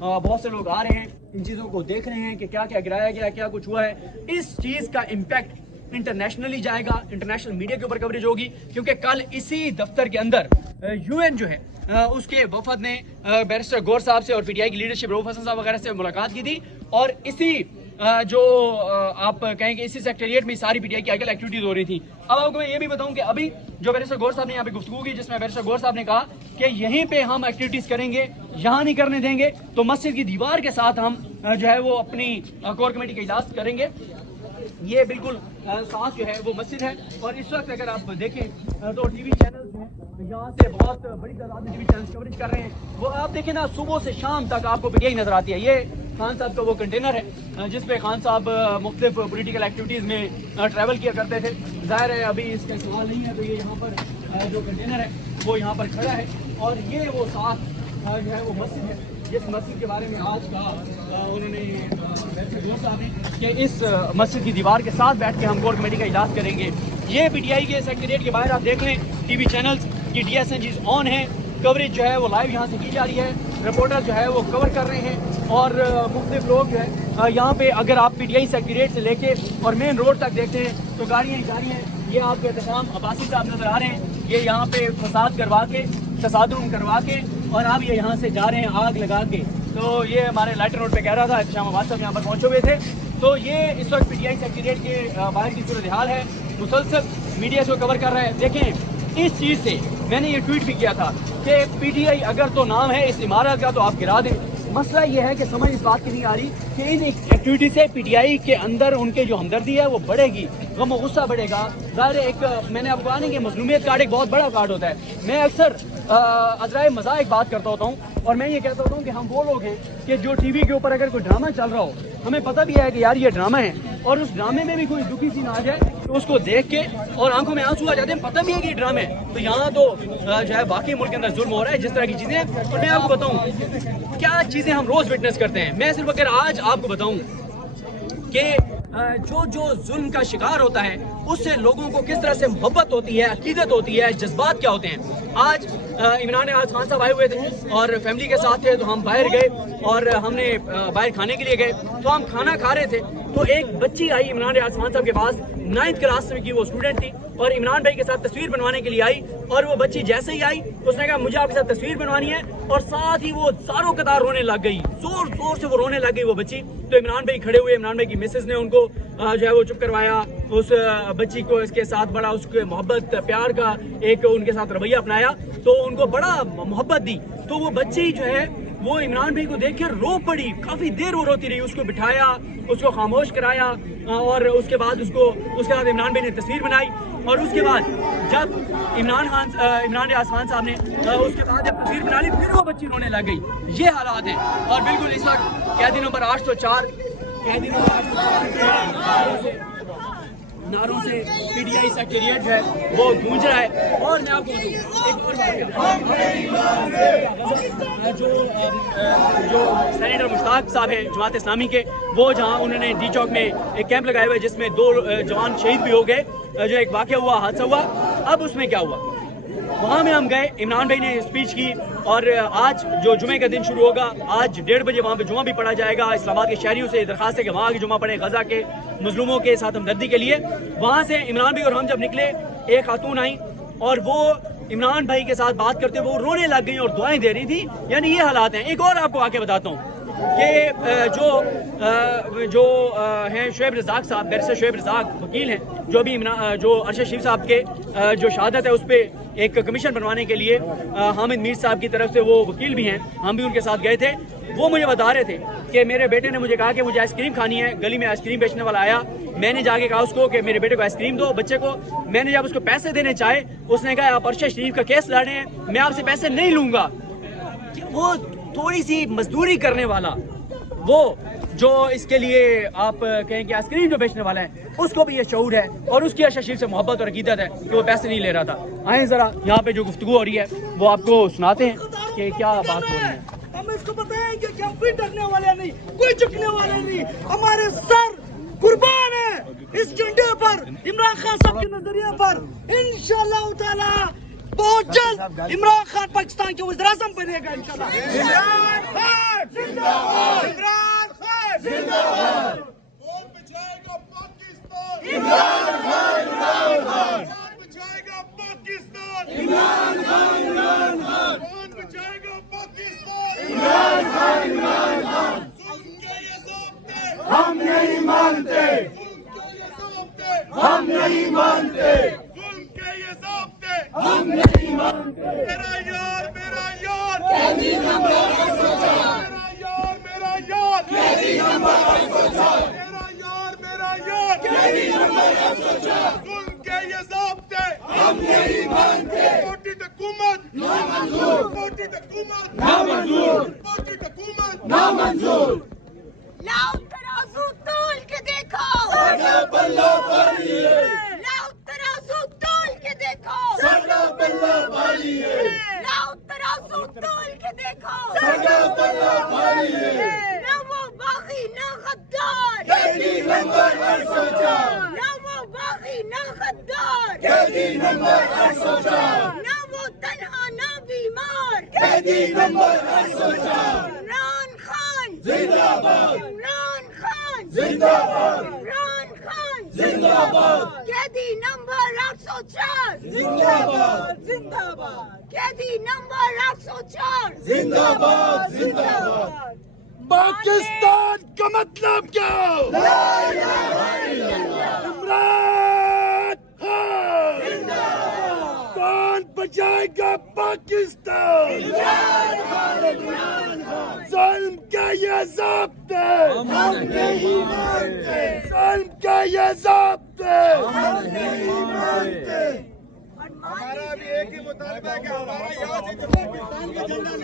بہت سے لوگ آ رہے ہیں, ان چیزوں کو دیکھ رہے ہیں کہ کیا کیا گرایا گیا, کیا کچھ ہوا ہے. اس چیز کا امپیکٹ انٹرنیشنلی جائے گا, انٹرنیشنل میڈیا کے اوپر کوریج ہوگی, کیونکہ کل اسی دفتر کے اندر UN جو ہے اس کے وفد نے بیرسٹر گور صاحب سے اور پی ٹی آئی کی لیڈرشپ رؤف حسن صاحب وغیرہ سے ملاقات کی تھی, اور اسی جو آپ کہیں کہ اسی سیکٹریٹ میں ساری پی ٹی آئی کی آئیکل ایکٹیویٹیز ہو رہی تھی. اب آپ کو میں یہ بھی بتاؤں کہ ابھی جو بیرسٹر گور صاحب نے یہاں پہ گفتگو کی, جس میں بیرسٹر گور صاحب نے کہا کہ یہیں پہ ہم ایکٹیویٹیز کریں گے, یہاں نہیں کرنے دیں گے, تو مسجد کی دیوار کے ساتھ ہم جو ہے وہ اپنی کور کمیٹی کا اجلاس کریں گے. یہ بالکل ساتھ جو ہے وہ مسجد ہے, اور اس وقت اگر آپ دیکھیں تو ٹی وی چینلز ہیں یہاں سے بہت بڑی تعداد میں ٹی وی چینلز کوریج کر رہے ہیں. وہ آپ دیکھیں نا, صبح سے شام تک آپ کو PTI نظر آتی ہے. یہ خان صاحب کا وہ کنٹینر ہے جس پہ خان صاحب مختلف پولیٹیکل ایکٹیویٹیز میں ٹریول کیا کرتے تھے. ظاہر ہے ابھی اس کا سوال نہیں ہے, تو یہ یہاں پر جو کنٹینر ہے وہ یہاں پر کھڑا ہے, اور یہ وہ ساتھ جو ہے وہ مسجد ہے, جس مسجد کے بارے میں آج کہا انہوں نے صاحب نے کہ اس مسجد کی دیوار کے ساتھ بیٹھ کے ہم کور کمیٹی کا اجلاس کریں گے. یہ PTI کے سیکریٹریٹ کے باہر آپ دیکھ لیں, ٹی وی چینلز کی DSNGs آن ہیں, کوریج جو ہے وہ لائیو یہاں سے کی جا رہی ہے, رپورٹر جو ہے وہ کور کر رہے ہیں, اور مختلف لوگ جو ہے یہاں پہ اگر آپ PTI سیکریٹریٹ سے لے کے اور مین روڈ تک دیکھتے ہیں تو گاڑیاں ہی گاڑیاں ہیں. یہ آپ کے احتشام عباسی صاحب نظر آ رہے ہیں, یہ یہاں پہ فساد کروا کے, تصادم کروا کے, اور آپ یہ یہاں سے جا رہے ہیں آگ لگا کے. تو یہ ہمارے لائٹر روڈ پہ کہہ رہا تھا, احتشام عباسی صاحب یہاں پر پہنچے ہوئے تھے. تو یہ اس وقت PTI سیکریٹریٹ کے باہر کی صورتحال ہے, مسلسل میڈیا سے کور کر رہا ہے. دیکھیں اس چیز سے میں نے یہ ٹویٹ بھی کیا تھا کہ PTI اگر تو نام ہے اس عمارت کا تو آپ گرا دیں. مسئلہ یہ ہے کہ سمجھ اس بات کی نہیں آ رہی کہ ان ایکٹیویٹی سے PTI کے اندر ان کے جو ہمدردی ہے وہ بڑھے گی, غم و غصہ بڑھے گا. ظاہر ایک میں نے آپ کو کہا نہیں کہ مظلومیت کارڈ ایک بہت بڑا کارڈ ہوتا ہے. میں اکثر عذرائے مزاح ایک بات کرتا ہوتا ہوں, اور میں یہ کہتا ہوتا ہوں کہ ہم وہ لوگ ہیں کہ جو ٹی وی کے اوپر اگر کوئی ڈرامہ چل رہا ہو, ہمیں پتہ بھی ہے کہ یار یہ ڈرامہ ہے, اور اس ڈرامے میں بھی کوئی دکھی سی نہ آ جائے تو اس کو دیکھ کے اور آنکھوں میں آنسو آ جاتے ہیں, پتہ بھی ہے کہ یہ ڈرامے ہے. تو یہاں تو جو ہے باقی ملک کے اندر ظلم ہو رہا ہے, جس طرح کی چیزیں. اور میں آپ کو بتاؤں کیا چیزیں ہم روز وٹنس کرتے ہیں. میں صرف اگر آج آپ کو بتاؤں کہ جو ظلم کا شکار ہوتا ہے اس سے لوگوں کو کس طرح سے محبت ہوتی ہے, عقیدت ہوتی ہے, جذبات کیا ہوتے ہیں. آج عمران خان صاحب آئے ہوئے تھے اور فیملی کے ساتھ تھے, تو ہم باہر گئے اور ہم نے باہر کھانے کے لیے گئے, تو ہم کھانا کھا رہے تھے, تو ایک بچی آئی عمران خان صاحب کے پاس, 9th کلاس میں کی وہ اسٹوڈنٹ تھی, اور عمران بھائی کے ساتھ تصویر بنوانے کے لیے آئی. اور وہ بچی جیسے ہی آئی اس نے کہا مجھے آپ کے ساتھ تصویر بنوانی ہے, اور ساتھ ہی وہ زاروں قطار رونے لگ گئی, زور زور سے وہ رونے لگ گئی وہ بچی. تو عمران بھائی کھڑے ہوئے, عمران بھائی کی مسز نے ان کو جو ہے وہ چپ کروایا, اس بچی کو اس کے ساتھ بڑا اس کے محبت پیار کا ایک ان کے ساتھ رویہ اپنایا, تو ان کو بڑا محبت دی. تو وہ بچی جو ہے وہ عمران بھائی کو دیکھ کے رو پڑی, کافی دیر وہ روتی رہی, اس کو بٹھایا, اس کو خاموش کرایا, اور اس کے بعد اس کے بعد عمران بھائی نے تصویر بنائی. اور اس کے بعد جب عمران ریاض خان صاحب نے اس کے بعد جب تصویر بنا لی, پھر وہ بچی رونے لگ گئی. یہ حالات ہیں. اور بالکل اس وقت قیدی نمبر 804 ناروں سے PTI سیکریٹریٹ جو ہے وہ گونج رہا ہے. اور میں آپ کو بتاؤں ایک اور جو سینیٹر مشتاق صاحب ہیں جماعت اسلامی کے, وہ جہاں انہوں نے ڈی چوک میں ایک کیمپ لگائے ہوئے جس میں 2 جوان شہید بھی ہو گئے, جو ایک واقعہ ہوا, حادثہ ہوا. اب اس میں کیا ہوا, وہاں میں ہم گئے, عمران بھائی نے اسپیچ کی, اور آج جو جمعے کا دن شروع ہوگا, آج 1:30 بجے وہاں پہ جمعہ بھی پڑھا جائے گا. اسلام آباد کے شہریوں سے درخواست ہے کہ وہاں کی جمعہ پڑھیں غزہ کے مظلوموں کے ساتھ ہمدردی کے لیے. وہاں سے عمران بھائی اور ہم جب نکلے, ایک خاتون آئیں اور وہ عمران بھائی کے ساتھ بات کرتے ہوئے وہ رونے لگ گئی اور دعائیں دے رہی تھی. یعنی یہ حالات ہیں. ایک اور آپ کو واقعہ بتاتا ہوں کہ جو ہیں شعیب رزاق صاحب, بیرسٹر شعیب رزاق وکیل ہیں, جو بھی جو ارشد شریف صاحب کے جو شہادت ہے اس پہ ایک کمیشن بنوانے کے لیے حامد میر صاحب کی طرف سے وہ وکیل بھی ہیں, ہم بھی ان کے ساتھ گئے تھے. وہ مجھے بتا رہے تھے کہ میرے بیٹے نے مجھے کہا کہ مجھے آئس کریم کھانی ہے, گلی میں آئس کریم بیچنے والا آیا, میں نے جا کے کہا اس کو کہ میرے بیٹے کو آئس کریم دو, بچے کو. میں نے جب اس کو پیسے دینے چاہے, اس نے کہا آپ ارشد شریف کا کیس لڑ رہے ہیں, میں آپ سے پیسے نہیں لوں گا. وہ تھوڑی سی مزدوری کرنے والا, وہ جو اس کے لیے آپ کہیں کہ آئس کریم جو بیچنے والا ہے, اس کو بھی یہ شعور ہے, اور اس کی ارشد شریف سے محبت اور عقیدت ہے کہ وہ پیسے نہیں لے رہا تھا. آئیں ذرا یہاں پہ جو گفتگو ہو رہی ہے وہ آپ کو سناتے ہیں کہ کیا بات ہو رہی ہے. ہم اس کو بتائیں کہ ہم کوئی ڈرنے والے نہیں, کوئی جھکنے والے نہیں, ہمارے سر قربان ہے اس جھنڈے پر, عمران خان صاحب کے نظریے پر. انشاءاللہ تعالی بہت جلد عمران خان پاکستان کے وزیر اعظم بنے گا انشاءاللہ. عمران خان زندہ باد. عمران خان زندہ باد. کون بچائے گا پاکستان؟ عمران خان. عمران خان. کون بچائے گا پاکستان؟ عمران خان. عمران خان. کون بچائے گا پاکستان؟ عمران خان. عمران خان. ظلم کے یہ ضابطے ہم نہیں مانتے. ظلم کے یہ ضابطے ہم نہیں مانتے. ظلم کے یہ ضابطے ہم نہیں مانتے. میرا یار میرا یار قیدی نمبر 804. میرا یار میرا یار قیدی نمبر 804. میرا یار میرا یار قیدی نمبر 804. ظلم کے یہ ضابطے ہم نہیں مانتے. موٹی حکومت نامنظور. موٹی حکومت نامنظور. موٹی حکومت نامنظور. لاؤ ترازو تول کے دیکھو. ساڈا پلہ بھاری ہے. لاؤ ترازو تول کے دیکھو. ساڈا پلہ بھاری ہے. لاؤ ترازو تول کے دیکھو. ساڈا پلہ بھاری ہے. نہ وہ باغی نہ غدار. قیدی نمبر 804. نہ وہ باغی نہ غدار. قیدی نمبر 804. نہ وہ تنہا نہ بیمار. قیدی نمبر 804. عمران خان زندہ باد. عمران خان زندہ باد. عمران خان زندہ باد. قیدی نمبر 804. زندہ باد. زندہ باد. قیدی نمبر 804. زندہ باد. زندہ باد. پاکستان کا مطلب کیا؟ عمران خان. کون بچائے گا پاکستان؟ ظلم کا یہ ضابطے ہم نہیں مانتے. ظلم کا یہ ضابطے ہم نہیں مانتے. ہمارا بھی ایک ہی مطالبہ ہے کہ ہمارا یہاں سے پاکستان کا جھنڈا